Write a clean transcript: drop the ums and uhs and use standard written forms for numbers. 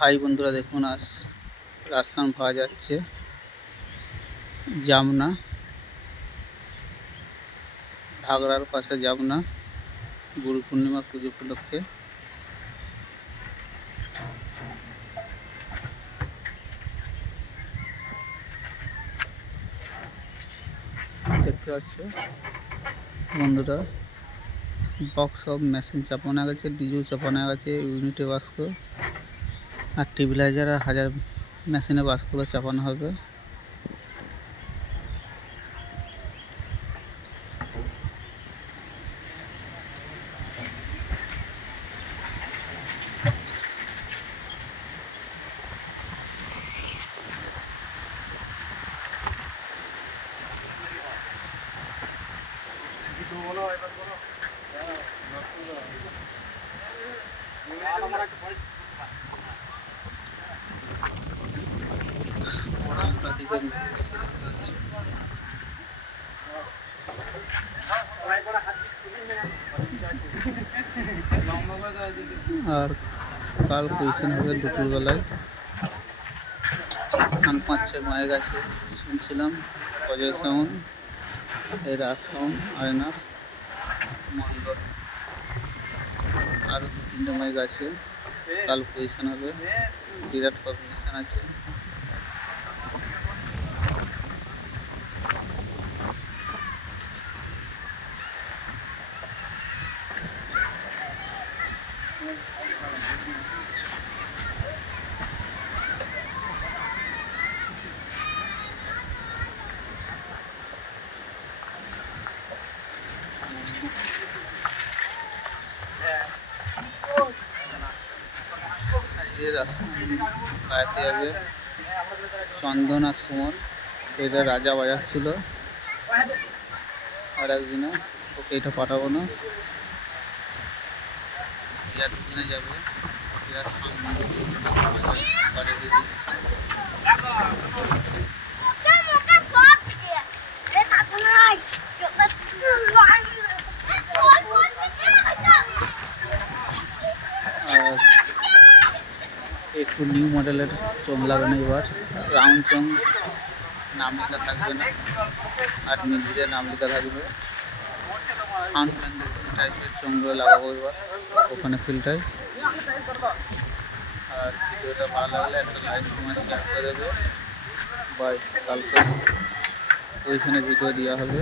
হাই বন্ধুরা, দেখুন আজ রাজস্থান পাওয়া যাচ্ছে জামনা, ভাগড়ার পাশে জামনা, গুরু পূর্ণিমা পুজো উপলক্ষে। দেখতে পাচ্ছ বন্ধুরা, বক্স অফ মেশিন চাপানো গেছে, ডিজেল চাপানো গেছে, ইউনিটে বাস্ক আর টিবিলাইজার আর হাজার মেশিনে বাস্কগুলো চাপানো হবে। আর কাল পজিশন হবে দুপুরবেলায়। 5-6 মায়ের কাছে শুনছিলাম অজয় সাউন্ড, এই রাজ সাউন্ড, আয়নার মন্ডল, আরও 2-3টে মাইক আছে। কাল পজিশন হবে, বিরাট কম্বিনেশন আছে। গাইতে যাবে চন্দন আর সুমন, এটা রাজা বাজাচ্ছিল আর একদিনে, ওকে এটা পাঠাবো না। বিরাট দিনে যাবে, বিরাট একটু নিউ মডেলের চোঙ লাগানো, এবার রাউন্ড চোঙ, নাম লেখা থাকবে না আর মিডিলে নাম লেখা থাকবে। সাউন্ড টাইপের চোঙগুলো লাগাবো এবার ওখানে ফিল্টায়। আর ভিডিওটা ভালো লাগলে একটা লাইক কমেন্ট শেয়ার করে দেবে। বাই, কালকে ওইখানে ভিডিও দেওয়া হবে।